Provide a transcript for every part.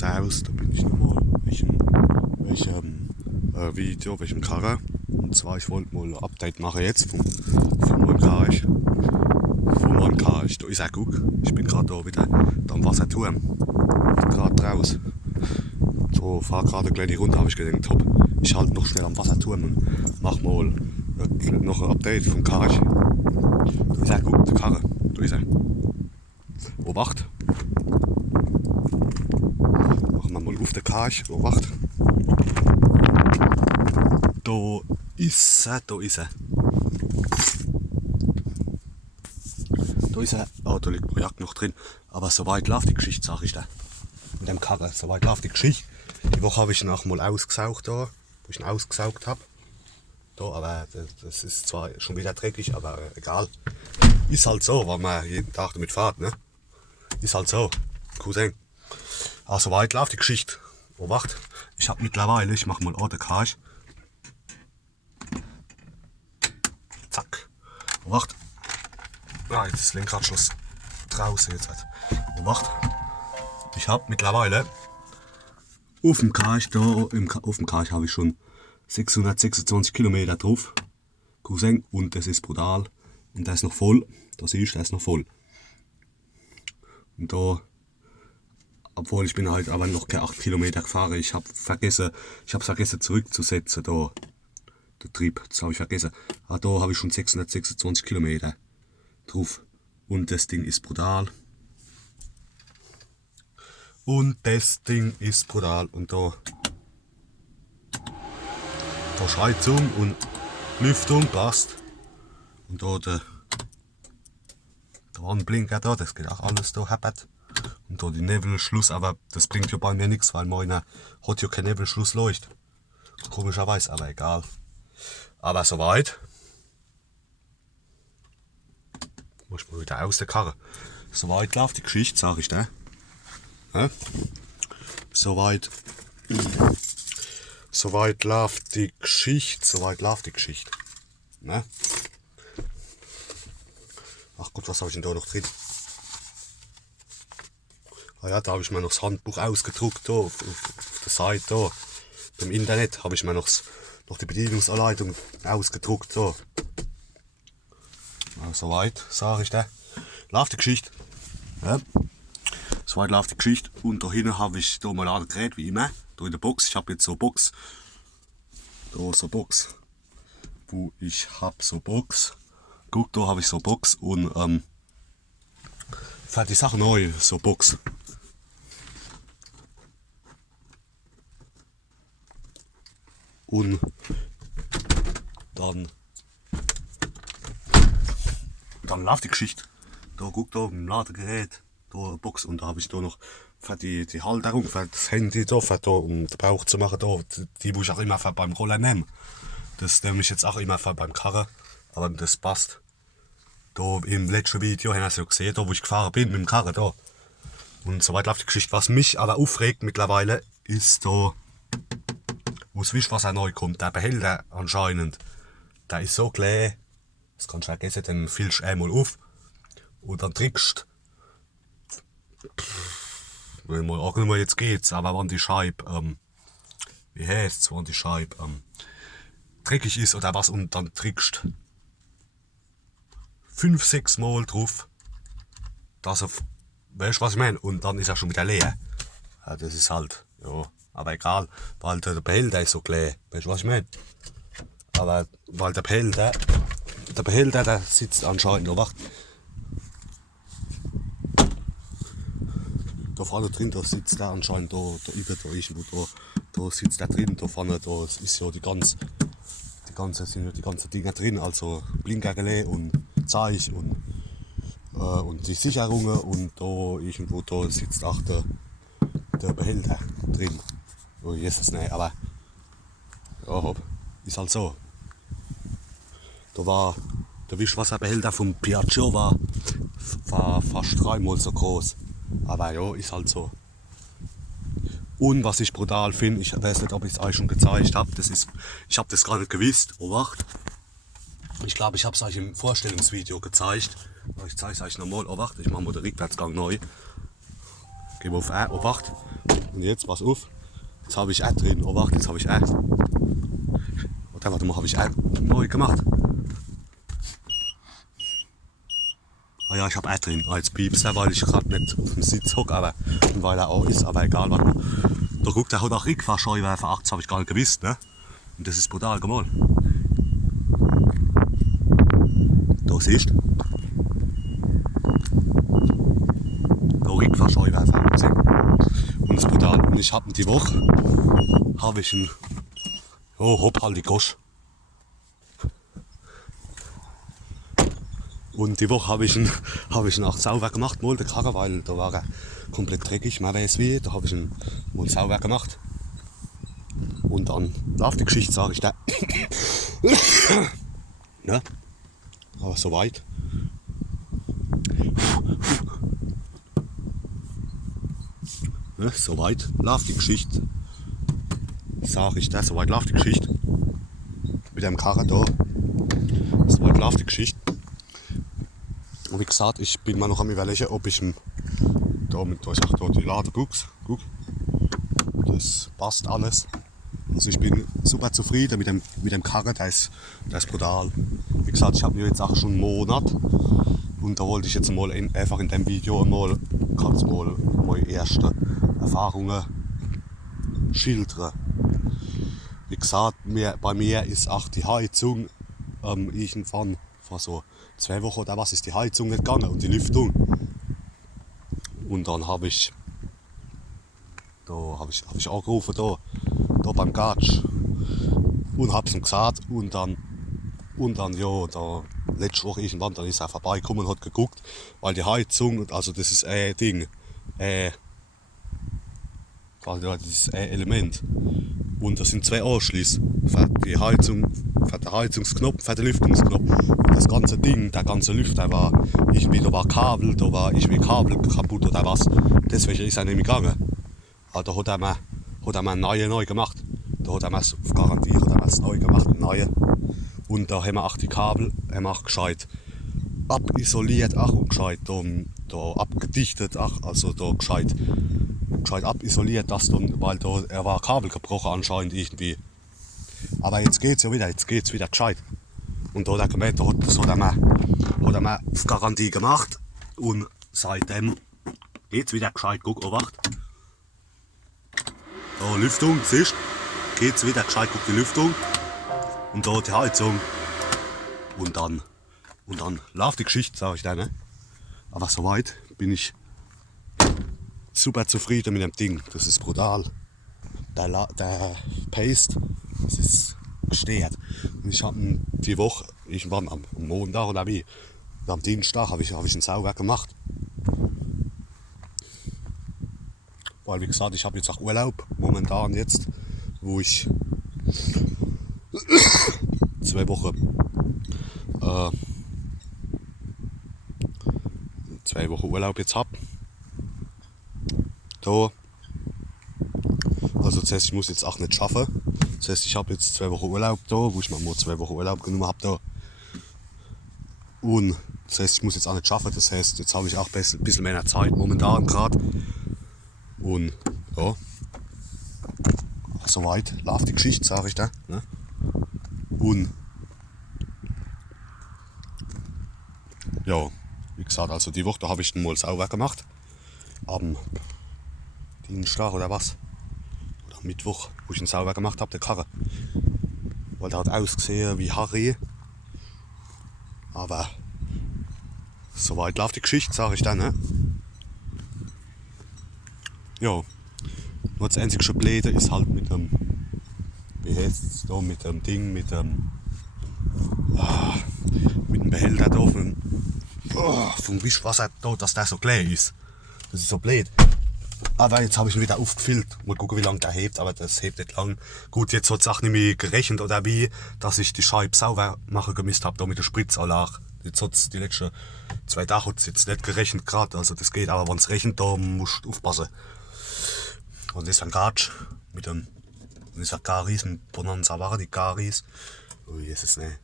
Servus, da bin ich nochmal Video, welchem Karre. Und zwar, ich wollte mal ein Update machen jetzt von meinem Karre. Da ist er, guck, ich bin gerade da wieder da am Wasserturm. Gerade raus. So, fahr gerade eine kleine Runde, habe ich gedacht, top. Ich halte noch schnell am Wasserturm und mach mal noch ein Update vom Karre. Da ist er, guck, der Karre, da ist er. Obacht. Machen wir mal auf den Karre, Obacht. Da ist er, da ist er. Da ist er. Oh, da liegt Projekt noch drin. Aber soweit läuft die Geschichte, sag ich da. Mit dem Karre, soweit läuft die Geschichte. Die Woche habe ich ihn auch mal ausgesaugt da, wo ich ihn ausgesaugt habe. Da, aber das ist zwar schon wieder dreckig, aber egal. Ist halt so, weil man jeden Tag damit fährt, ne? Ist halt so, Cousin. Aber soweit läuft die Geschichte. Obacht, ich habe mittlerweile, ich mache mal den Karre. Zack. Obacht. Ah, jetzt ist das Lenkradschloss draußen jetzt halt. Obacht. Ich habe mittlerweile auf dem Karre habe ich schon 626 Kilometer drauf. Cousin, und das ist brutal. Und der ist noch voll. Da siehst du, der ist noch voll. Und da, obwohl ich bin halt aber noch keine 8 Kilometer gefahren. Ich habe vergessen zurückzusetzen da. Der Trieb, das habe ich vergessen. Aber da habe ich schon 626 Kilometer drauf. Und das Ding ist brutal. Und das Ding ist brutal. Und da Schaltung und Lüftung passt. Und da der Warnblinker da, das geht auch alles da heppert. Und da die Nebelschluss, aber das bringt ja bei mir nichts, weil meiner hat ja kein Nebelschlussleucht. Komischerweise, aber egal. Aber soweit. Muss ich mal wieder aus der Karre. Soweit läuft die Geschichte, sag ich da. Ja? Soweit läuft die Geschichte. Ne? Ach Gott, was habe ich denn da noch drin? Ah ja, da habe ich mir noch das Handbuch ausgedruckt, da, auf der Seite, da. Im Internet habe ich mir noch die Bedienungsanleitung ausgedruckt, da. Ja, soweit, sage ich da. Läuft die Geschichte. Ja. Soweit läuft die Geschichte. Und da hinten habe ich da mal ein Gerät, wie immer. Da in der Box. Ich habe jetzt so eine Box. Da so eine Box. Wo ich habe so eine Box. Guck, da habe ich so eine Box. Und für die Sache neu, so eine Box. Und dann läuft die Geschichte. Da guck da im Ladegerät, da eine Box, und da habe ich da noch für die Halterung, für das Handy da, für da, um den Bauch zu machen, da, die muss ich auch immer für beim Rollen nehmen. Das nehme ich jetzt auch immer für beim Karren, aber das passt. Da im letzten Video haben Sie ja gesehen, da wo ich gefahren bin mit dem Karren da. Und soweit läuft die Geschichte. Was mich aber aufregt mittlerweile, ist da, wo das Wischwasser neu kommt, der Behälter anscheinend, der ist so klein, das kannst du vergessen, den füllst du einmal auf und dann trinkst du. Jetzt geht's, aber wenn die Scheibe, wie heißt's, wenn die Scheibe dreckig ist oder was, und dann trinkst 5-6 Mal drauf, dass er, weißt du was ich meine, und dann ist er schon wieder leer. Ja, das ist halt, ja, aber egal, weil der Behälter ist so klein, weißt du was ich meine. Aber weil der Behälter, der sitzt anscheinend, da wacht. Da vorne drin, da sitzt der anscheinend, da über da irgendwo, da sitzt der drin, da vorne, da ist ja die ganzen Dinger drin, also Blinkerrelais und Zeich und die Sicherungen, und da irgendwo, da sitzt auch der Behälter drin. Oh Jesus, nein, aber ja, ist halt so. Da war der Wischwasserbehälter vom Piaggio war fast 3-mal so groß. Aber ja, ist halt so. Und was ich brutal finde, ich weiß nicht, ob ich es euch schon gezeigt habe, ich habe das gar nicht gewusst. Obacht. Ich glaube, ich habe es euch im Vorstellungsvideo gezeigt. Ich zeige es euch nochmal. Obacht, ich mache mal den Rückwärtsgang neu. Gebe auf R, Obacht. Und jetzt, pass auf, jetzt habe ich drin. Oh, warte, jetzt habe ich warte mal, habe ich neu gemacht. Ah ja, ich habe drin. Ah, jetzt piepst er, weil ich gerade nicht auf dem Sitz hocke, aber weil er auch ist, aber egal, warte mal. Da guckt, der hat auch Rückfahrscheinwerfer 8, das habe ich gar nicht gewusst, ne? Und das ist brutal, guck mal. Da siehst du. Da Rückfahrscheinwerfer. Und das ist brutal. Und ich habe die Woche, habe ich einen, oh hopp, halt die Gosch. Und die Woche habe ich ihn auch sauber gemacht, mal den Karren, weil da war er komplett dreckig, man weiß wie, da habe ich ihn mal sauber gemacht. Und dann läuft die Geschichte, sage ich da. Ja, aber soweit. Ja, soweit läuft die Geschichte. Sage ich da, soweit läuft die Geschichte. Mit dem Karren da. Soweit läuft die Geschichte. Und wie gesagt, ich bin mir noch am überlegen, ob ich da mit die Ladebuchs, guck, das passt alles. Also ich bin super zufrieden mit dem Karren, der ist brutal. Wie gesagt, ich habe mir jetzt auch schon einen Monat und da wollte ich jetzt mal einfach in dem Video mal meine ersten Erfahrungen schildern. Wie gesagt, bei mir ist auch die Heizung irgendwann vor so 2 Wochen oder was ist die Heizung nicht gegangen und die Lüftung. Und dann habe ich angerufen da beim Gatsch und hab's ihm gesagt und dann ja, da letzte Woche irgendwann, dann ist er vorbeigekommen und hat geguckt, weil die Heizung, also das ist Ding, dieses Element. Und das sind 2 Anschlüsse für die Heizung, für den Heizungsknopf, für den Lüftungsknopf. Und das ganze Ding, der ganze Lüfter da war Kabel, da war Kabel kaputt oder was. Deswegen ist er nicht mehr gegangen. Aber da hat er mir neu gemacht. Da hat er mir auf Garantie neu gemacht, neue. Und da haben wir auch die Kabel auch gescheit abisoliert und gescheit da abgedichtet, also da gescheit abisoliert, dass dann, weil da er war Kabel gebrochen anscheinend irgendwie. Aber jetzt geht's wieder gescheit. Und da hat er gemeint, das hat er mir auf Garantie gemacht und seitdem geht's wieder gescheit. Guck, Obacht. Da Lüftung, siehst du? Geht's wieder gescheit, guck die Lüftung. Und da die Heizung. Und dann läuft die Geschichte, sag ich dir, ne? Aber soweit bin ich super zufrieden mit dem Ding. Das ist brutal. Der Paste, das ist gestört. Und ich habe die Woche, irgendwann am Montag oder wie, am Dienstag habe ich ein Sauber gemacht. Weil wie gesagt, ich habe jetzt auch Urlaub momentan jetzt, wo ich 2 Wochen 2 Wochen Urlaub jetzt habe. Da. Also das heißt, ich muss jetzt auch nicht schaffen. Das heißt, ich habe jetzt 2 Wochen Urlaub da, wo ich mir mal 2 Wochen Urlaub genommen habe da. Und das heißt, ich muss jetzt auch nicht schaffen. Das heißt, jetzt habe ich auch ein bisschen mehr Zeit momentan gerade. Und ja, soweit läuft die Geschichte, sage ich da. Ne? Und ja, wie gesagt, also die Woche da habe ich den mal sauber gemacht. Am Dienstag oder was? Oder Mittwoch, wo ich ihn sauber gemacht habe, der Karre. Weil der hat ausgesehen wie Harry. Aber soweit läuft die Geschichte, sage ich dann. Ne? Ja, nur das einzige Blöde ist halt mit dem, wie heißt es da, mit dem Ding, mit dem Behälter da vom Wischwasser da, dass der so klein ist. Das ist so blöd. Aber jetzt habe ich ihn wieder aufgefüllt. Mal gucken, wie lange der hebt, aber das hebt nicht lang. Gut, jetzt hat es auch nicht mehr gerechnet oder wie, dass ich die Scheibe sauber machen gemisst habe, da mit der Spritzanlage. Jetzt hat es die letzten 2 Tage hat's jetzt nicht gerechnet gerade, also das geht, aber wenn es regnet, da musst du aufpassen. Und das ist ein Gatsch mit dem, das ist ein Garis, mit Bonanza war die Garis. Oh, Jesus, ne.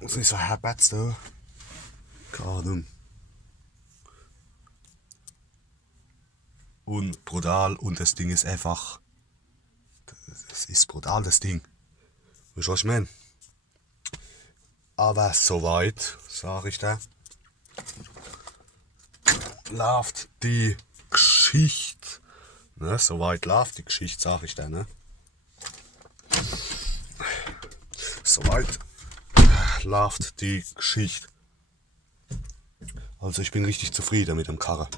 Das ist so ein Herberts da. Keine Ahnung. und brutal und das Ding ist einfach, das ist brutal, das Ding. Weißt du, was ich meine? Aber soweit, sag ich da, läuft die Geschichte. Ne, soweit läuft die Geschichte, sag ich da, ne? Soweit läuft die Geschichte. Also ich bin richtig zufrieden mit dem Karre.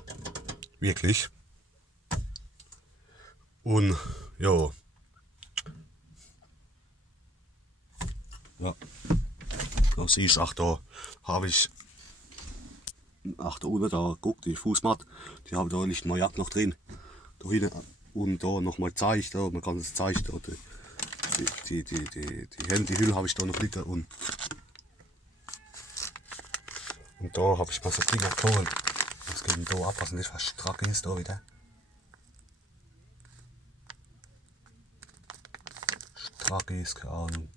Wirklich. Und ja. Ja. Da siehst du, ach, da habe ich. Ach, da unten, da, guck, die Fußmatte, die habe da nicht mal Jagd noch drin. Da hinten. Und da nochmal zeigt, da, man kann es zeigen, da, die Handyhülle habe ich da noch liegen. Und da habe ich mal so Dinge geholt. Das geht denn da ab, was nicht strack ist, da wieder. Strack ist, keine Ahnung.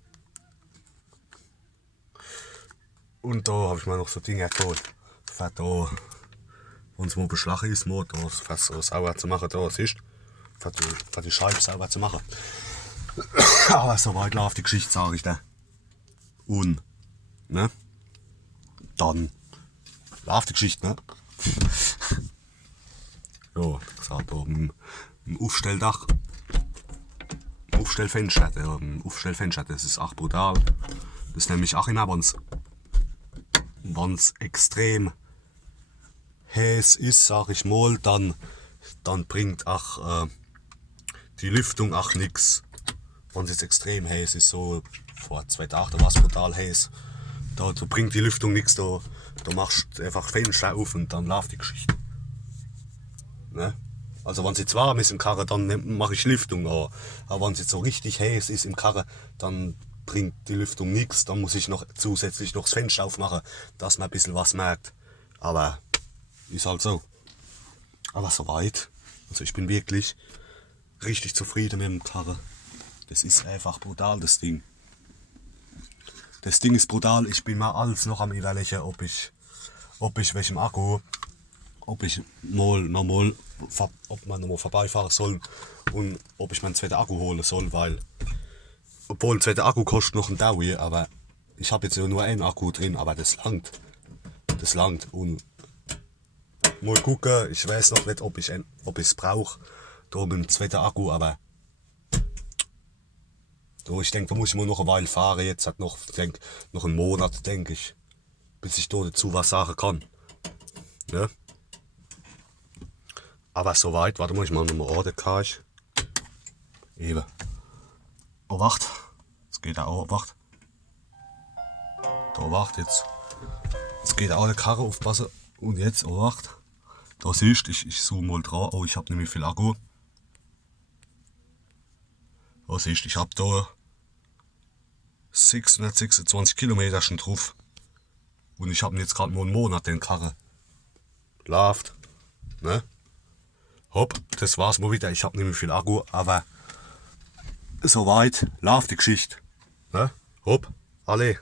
Und da habe ich mir noch so Dinge geholt. Für da, wenn es mal beschlagen ist, da fast so sauber zu machen, da siehst du, für die Scheibe sauber zu machen. Aber soweit läuft die Geschichte, sage ich da. Und, ne? Dann läuft die Geschichte, ne? Ja, gesagt, oben im Aufstelldach, im Aufstellfenster, das ist auch brutal. Das ist nämlich auch immer, wenn es extrem heiß ist, sag ich mal, dann bringt auch die Lüftung auch nichts. Wenn es jetzt extrem heiß ist, so vor 2 Tagen war es brutal heiß, da bringt die Lüftung nichts, da machst du einfach Fenster auf und dann läuft die Geschichte. Ne? Also wenn es jetzt warm ist im Karre, dann mache ich Lüftung, aber wenn es jetzt so richtig heiß ist im Karre, dann bringt die Lüftung nichts, dann muss ich noch zusätzlich noch das Fenster aufmachen, dass man ein bisschen was merkt. Aber ist halt so. Aber soweit. Also ich bin wirklich richtig zufrieden mit dem Karre. Das ist einfach brutal, das Ding. Das Ding ist brutal. Ich bin mal alles noch am überlegen, ob ich welchem Akku, ob man nochmal vorbeifahren soll und ob ich meinen zweiten Akku holen soll, weil, obwohl ein zweiter Akku kostet noch ein Daui, aber ich habe jetzt nur einen Akku drin, aber das langt. Das langt und mal gucken, ich weiß noch nicht, ob ich es brauche, da mit dem zweiten Akku, aber ich denke, da muss ich mal noch eine Weile fahren. Jetzt hat noch einen Monat, denke ich, bis ich da dazu was sagen kann. Ne? Aber soweit, warte mal, ich mache nochmal Order, kann ich. Eben. Oh, wacht. Es geht auch, wacht. Da, wacht jetzt. Jetzt geht auch der Karre, aufpassen. Und jetzt, oh, wacht. Da siehst du, ich zoome mal dran. Oh, ich habe nämlich viel Akku. Da siehst du, ich habe da 626 Kilometer schon drauf. Und ich habe jetzt gerade mal einen Monat den Karre. Läuft. Ne? Hopp, das war's mal wieder. Ich habe nicht mehr viel Akku, aber soweit läuft die Geschichte. Ne? Hopp, alle.